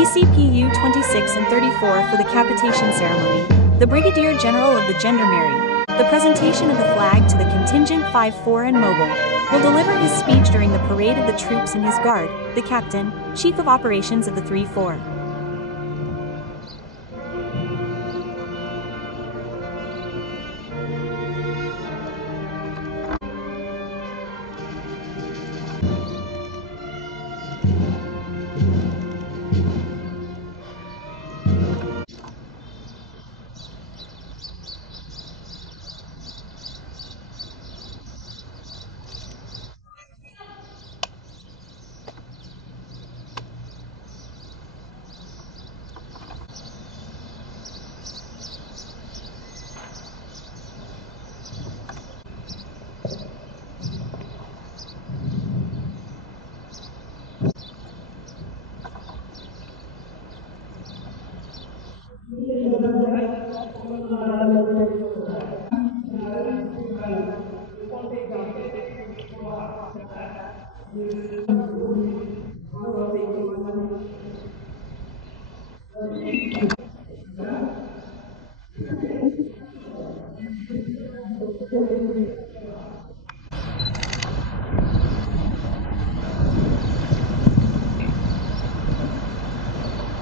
ECPU 26 and 34 for the capitation ceremony, the Brigadier General of the Gendarmerie, the presentation of the flag to the Contingent 5-4 and Mobile, will deliver his speech during the parade of the troops and his guard, the Captain, Chief of Operations of the 3-4.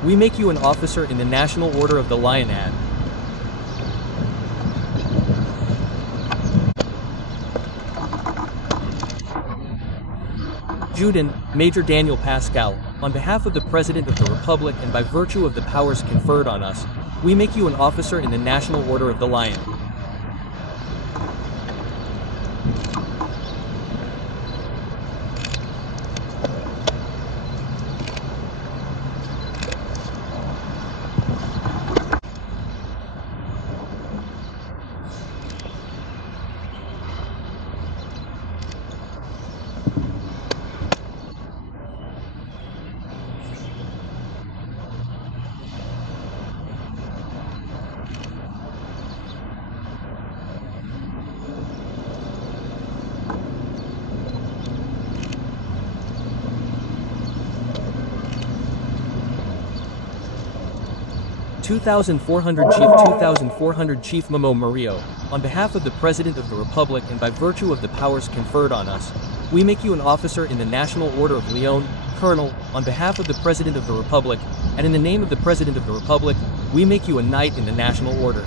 We make you an officer in the National Order of the Lion Ad. Juden, Major Daniel Pascal, on behalf of the President of the Republic and by virtue of the powers conferred on us, we make you an officer in the National Order of the Lion. Chief Momo Murillo, on behalf of the President of the Republic and by virtue of the powers conferred on us, we make you an officer in the National Order of Leon, Colonel, on behalf of the President of the Republic, and in the name of the President of the Republic, we make you a Knight in the National Order.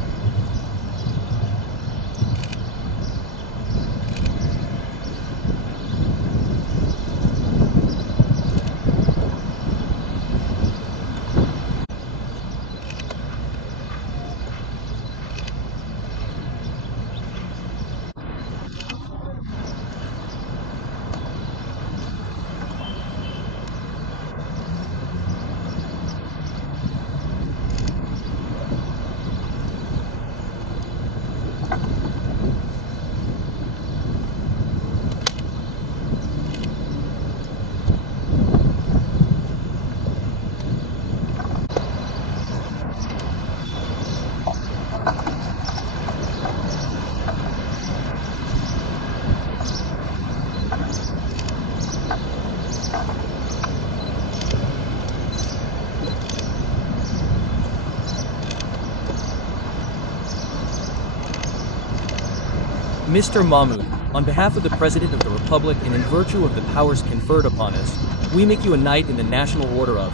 Mr. Mahmoud, on behalf of the President of the Republic and in virtue of the powers conferred upon us, we make you a knight in the National Order of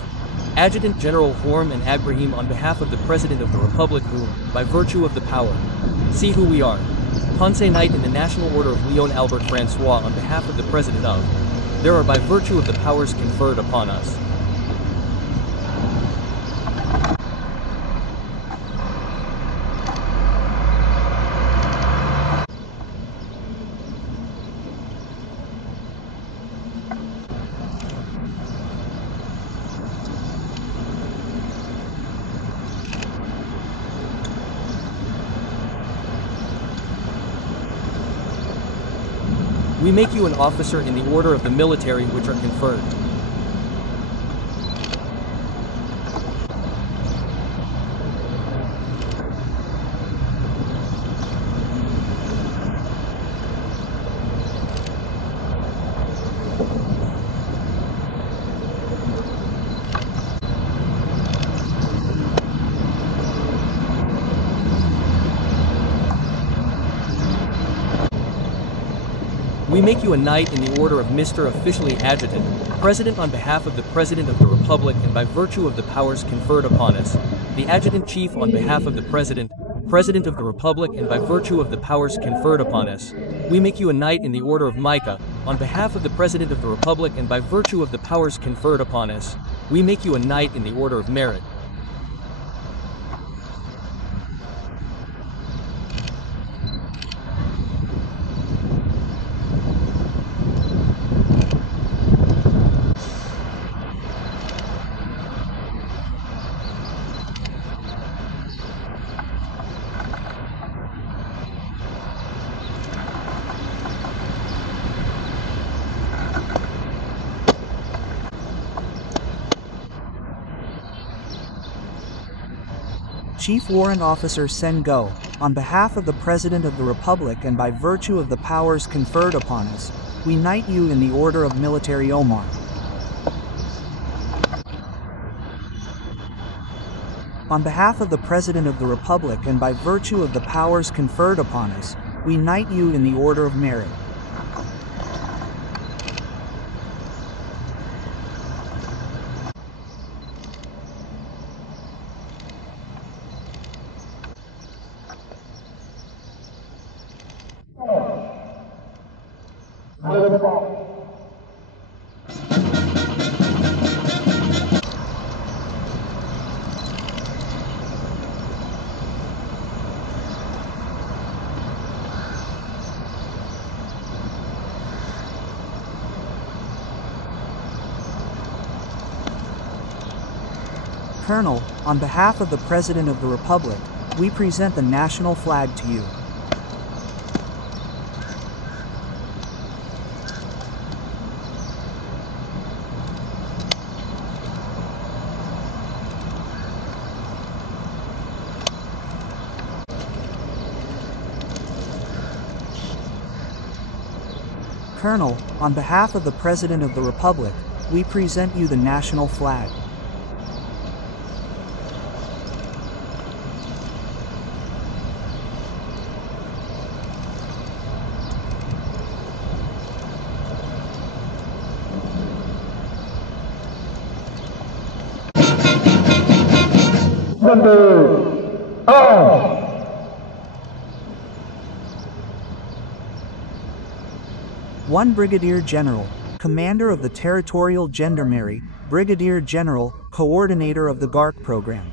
Adjutant General Horm and Abraham on behalf of the President of the Republic who, by virtue of the power, see who we are. Ponce Knight in the National Order of Leon Albert Francois on behalf of the President of, there are by virtue of the powers conferred upon us. We make you an officer in the order of the military which are conferred. We make you a knight in the order of Mr. Officially Adjutant, President on behalf of the President of the Republic and by virtue of the powers conferred upon us, the Adjutant Chief on behalf of the President, President of the Republic and by virtue of the powers conferred upon us, we make you a knight in the order of Micah, on behalf of the President of the Republic and by virtue of the powers conferred upon us, we make you a knight in the order of merit. Chief Warrant Officer Sen Go, on behalf of the President of the Republic and by virtue of the powers conferred upon us, we knight you in the Order of Military Omar. On behalf of the President of the Republic and by virtue of the powers conferred upon us, we knight you in the Order of Merit. Colonel, on behalf of the President of the Republic, we present the national flag to you. Colonel, on behalf of the President of the Republic, we present you the national flag. One Brigadier General, Commander of the Territorial Gendarmerie, Brigadier General, Coordinator of the GARC program.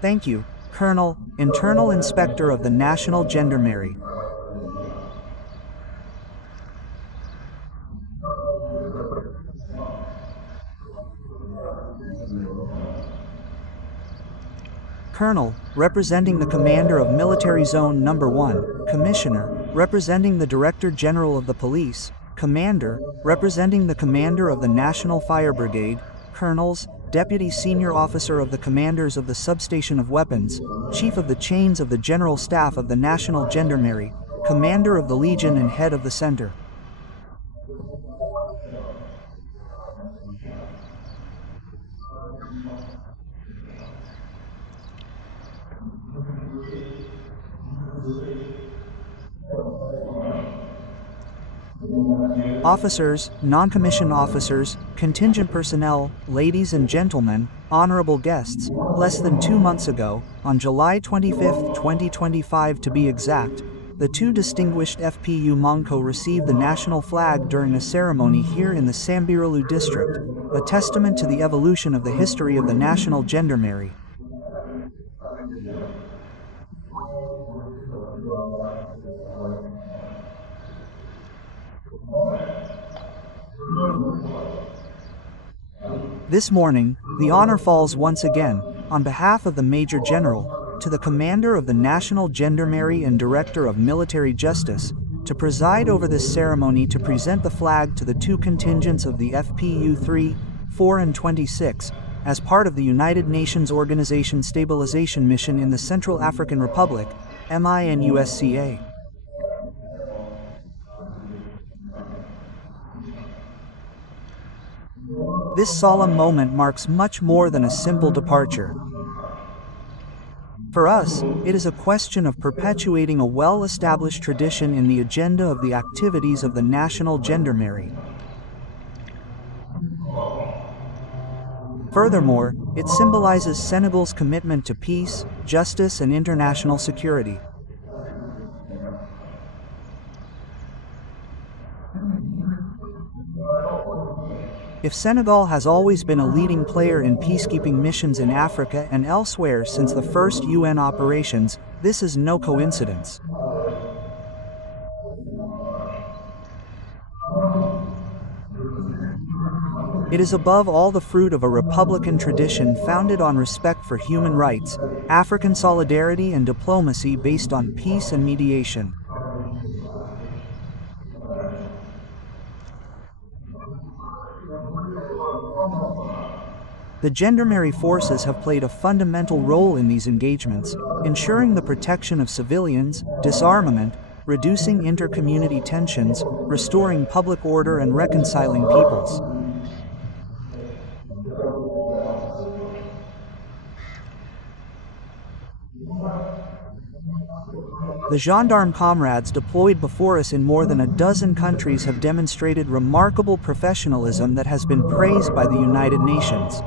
Thank you, Colonel, Internal Inspector of the National Gendarmerie. Colonel, representing the Commander of Military Zone No. 1, Commissioner, representing the Director General of the Police, Commander, representing the Commander of the National Fire Brigade, Colonels, Deputy Senior Officer of the Commanders of the Substation of Weapons, Chief of the Chains of the General Staff of the National Gendarmerie, Commander of the Legion and Head of the Center. Officers, non-commissioned officers, contingent personnel, ladies and gentlemen, honorable guests, less than 2 months ago, on July 25, 2025 to be exact, the two distinguished FPU Monko received the national flag during a ceremony here in the Sambirulu district, a testament to the evolution of the history of the national gendarmerie. This morning, the honor falls once again, on behalf of the Major General, to the Commander of the National Gendarmerie and Director of Military Justice, to preside over this ceremony to present the flag to the two contingents of the FPU 3, 4 and 26, as part of the United Nations Organization Stabilization Mission in the Central African Republic, MINUSCA. This solemn moment marks much more than a simple departure. For us, it is a question of perpetuating a well-established tradition in the agenda of the activities of the National Gendarmerie. Furthermore, it symbolizes Senegal's commitment to peace, justice, and international security. If Senegal has always been a leading player in peacekeeping missions in Africa and elsewhere since the first UN operations, this is no coincidence. It is above all the fruit of a republican tradition founded on respect for human rights, African solidarity and diplomacy based on peace and mediation. The gendarmerie forces have played a fundamental role in these engagements, ensuring the protection of civilians, disarmament, reducing inter-community tensions, restoring public order and reconciling peoples. The gendarme comrades deployed before us in more than a dozen countries have demonstrated remarkable professionalism that has been praised by the United Nations.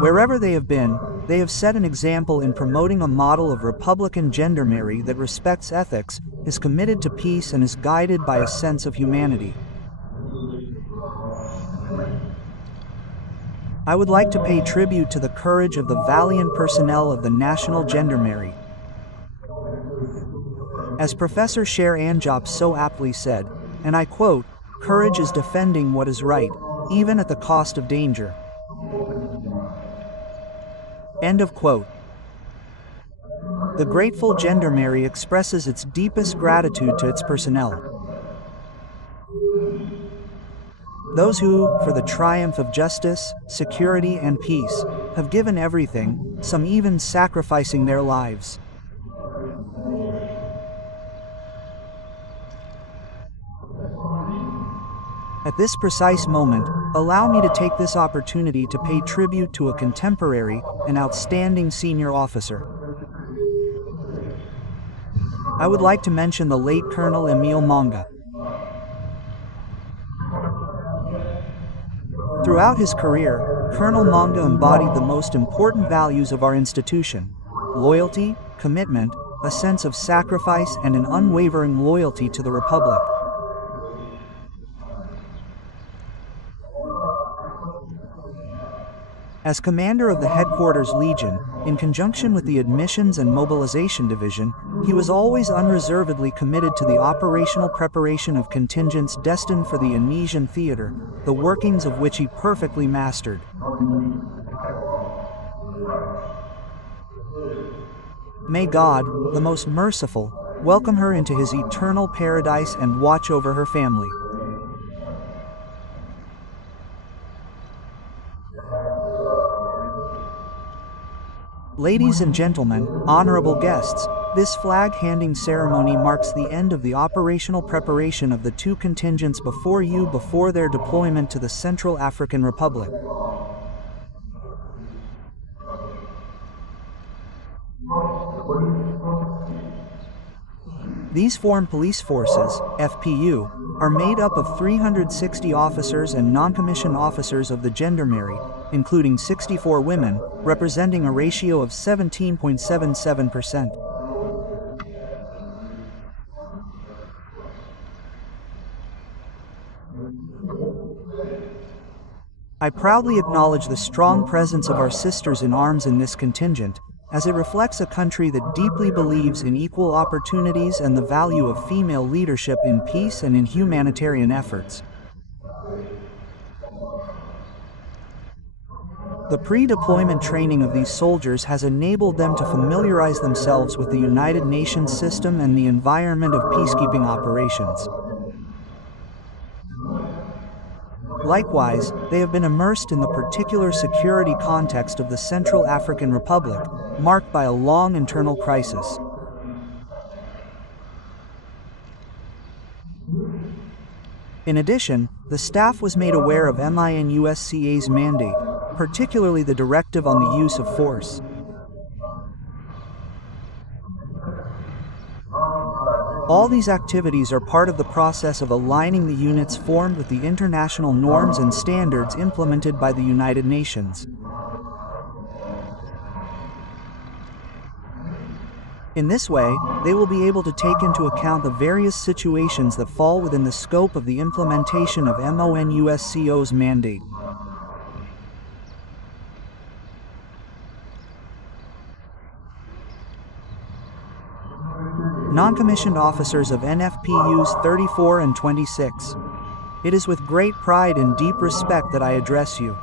Wherever they have set an example in promoting a model of republican gendarmerie that respects ethics, is committed to peace and is guided by a sense of humanity. I would like to pay tribute to the courage of the valiant personnel of the National Gendarmerie. As Professor Cher Anjop so aptly said, and I quote, "Courage is defending what is right, even at the cost of danger." End of quote. The grateful gendarmerie expresses its deepest gratitude to its personnel. Those who, for the triumph of justice, security, and peace, have given everything, some even sacrificing their lives. At this precise moment, allow me to take this opportunity to pay tribute to a contemporary and outstanding senior officer. I would like to mention the late Colonel Emile Monga. Throughout his career, Colonel Monga embodied the most important values of our institution: loyalty, commitment, a sense of sacrifice, and an unwavering loyalty to the Republic. As commander of the Headquarters Legion, in conjunction with the Admissions and Mobilization Division, he was always unreservedly committed to the operational preparation of contingents destined for the Indonesian theater, the workings of which he perfectly mastered. May God, the most merciful, welcome her into his eternal paradise and watch over her family. Ladies and gentlemen, honorable guests, This flag-handing ceremony marks the end of the operational preparation of the two contingents before their deployment to the Central African Republic. These Foreign Police Forces, FPU, are made up of 360 officers and non-commissioned officers of the Gendarmerie, including 64 women, representing a ratio of 17.77%. I proudly acknowledge the strong presence of our sisters in arms in this contingent, as it reflects a country that deeply believes in equal opportunities and the value of female leadership in peace and in humanitarian efforts. The pre-deployment training of these soldiers has enabled them to familiarize themselves with the United Nations system and the environment of peacekeeping operations. Likewise, they have been immersed in the particular security context of the Central African Republic, marked by a long internal crisis. In addition, the staff was made aware of MINUSCA's mandate, particularly the directive on the use of force. All these activities are part of the process of aligning the units formed with the international norms and standards implemented by the United Nations. In this way, they will be able to take into account the various situations that fall within the scope of the implementation of MONUSCO's mandate. Non-commissioned officers of NFPUs 34 and 26. It is with great pride and deep respect that I address you.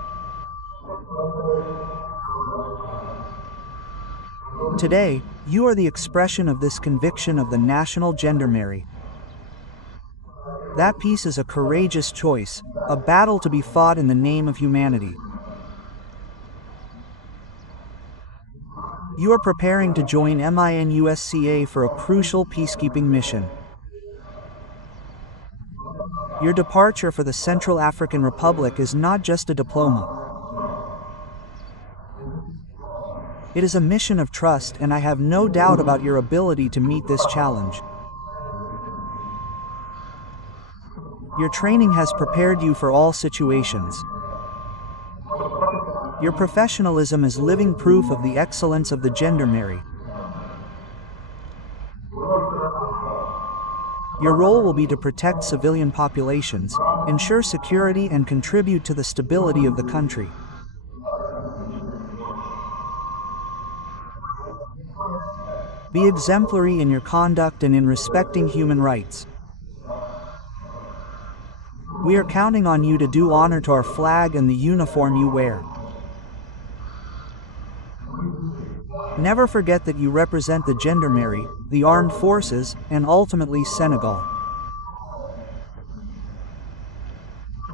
Today, you are the expression of this conviction of the national gendarmerie. That peace is a courageous choice, a battle to be fought in the name of humanity. You are preparing to join MINUSCA for a crucial peacekeeping mission. Your departure for the Central African Republic is not just a diploma. It is a mission of trust, and I have no doubt about your ability to meet this challenge. Your training has prepared you for all situations. Your professionalism is living proof of the excellence of the gendarmerie. Your role will be to protect civilian populations, ensure security, and contribute to the stability of the country. Be exemplary in your conduct and in respecting human rights. We are counting on you to do honor to our flag and the uniform you wear. Never forget that you represent the gendarmerie, the armed forces, and ultimately Senegal.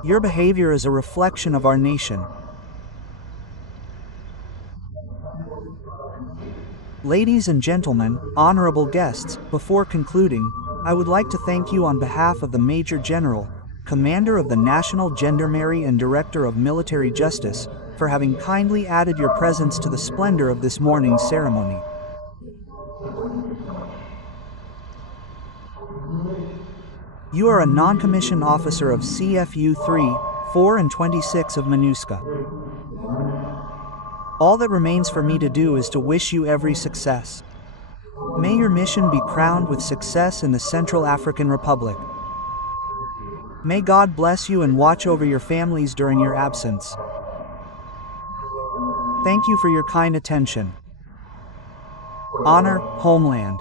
Your behavior is a reflection of our nation. Ladies and gentlemen, honorable guests, before concluding, I would like to thank you on behalf of the Major General, Commander of the National Gendarmerie and Director of Military Justice, for having kindly added your presence to the splendor of this morning's ceremony. You are a non-commissioned officer of CFU 3, 4 and 26 of MINUSCA. All that remains for me to do is to wish you every success. May your mission be crowned with success in the Central African Republic. May God bless you and watch over your families during your absence. Thank you for your kind attention. Honor, Homeland.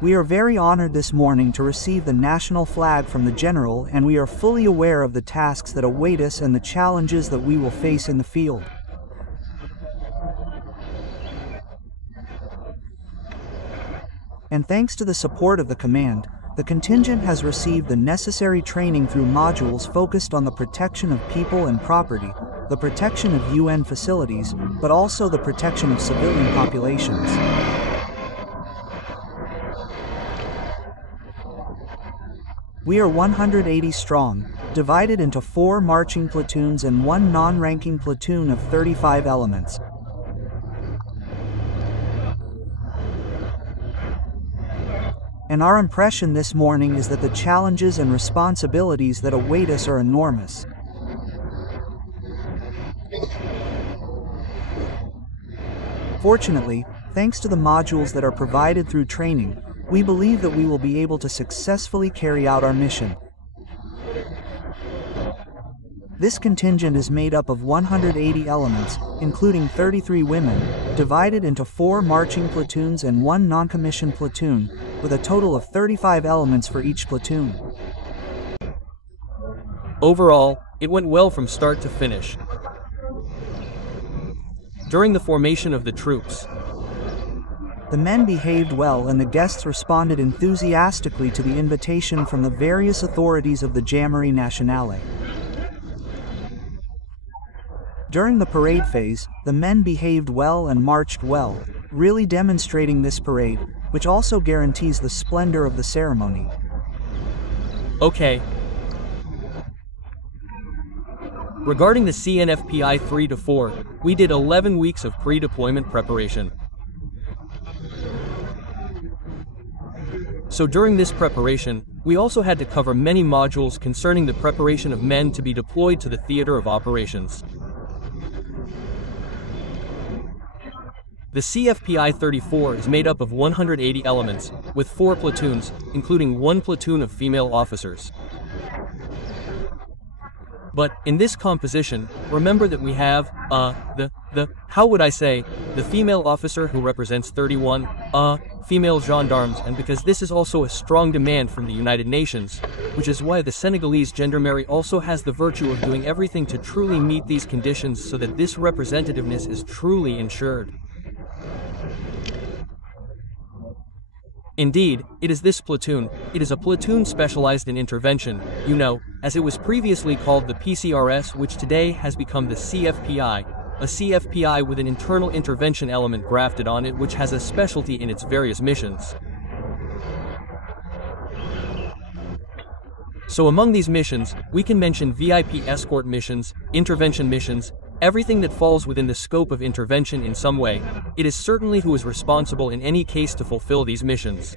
We are very honored this morning to receive the national flag from the General, and we are fully aware of the tasks that await us and the challenges that we will face in the field. And thanks to the support of the command, the contingent has received the necessary training through modules focused on the protection of people and property, the protection of UN facilities, but also the protection of civilian populations. We are 180 strong, divided into 4 marching platoons and 1 non-ranking platoon of 35 elements. And our impression this morning is that the challenges and responsibilities that await us are enormous. Fortunately, thanks to the modules that are provided through training, we believe that we will be able to successfully carry out our mission. This contingent is made up of 180 elements, including 33 women, divided into 4 marching platoons and 1 non-commissioned platoon, with a total of 35 elements for each platoon. Overall, it went well from start to finish. During the formation of the troops, the men behaved well and the guests responded enthusiastically to the invitation from the various authorities of the Jamboree Nationale. During the parade phase, the men behaved well and marched well, really demonstrating this parade, which also guarantees the splendor of the ceremony. Okay. Regarding the CNFPI 3-4, we did 11 weeks of pre-deployment preparation. So during this preparation, we also had to cover many modules concerning the preparation of men to be deployed to the theater of operations. The CFPI 34 is made up of 180 elements, with 4 platoons, including 1 platoon of female officers. But, in this composition, remember that we have, the female officer who represents 31, female gendarmes, and because this is also a strong demand from the United Nations, which is why the Senegalese gendarmerie also has the virtue of doing everything to truly meet these conditions so that this representativeness is truly ensured. Indeed, it is this platoon. It is a platoon specialized in intervention, as it was previously called the PCRS, which today has become the CFPI, a CFPI with an internal intervention element grafted on it which has a specialty in its various missions. So among these missions, we can mention VIP escort missions, intervention missions, everything that falls within the scope of intervention in some way. It is certainly who is responsible in any case to fulfill these missions.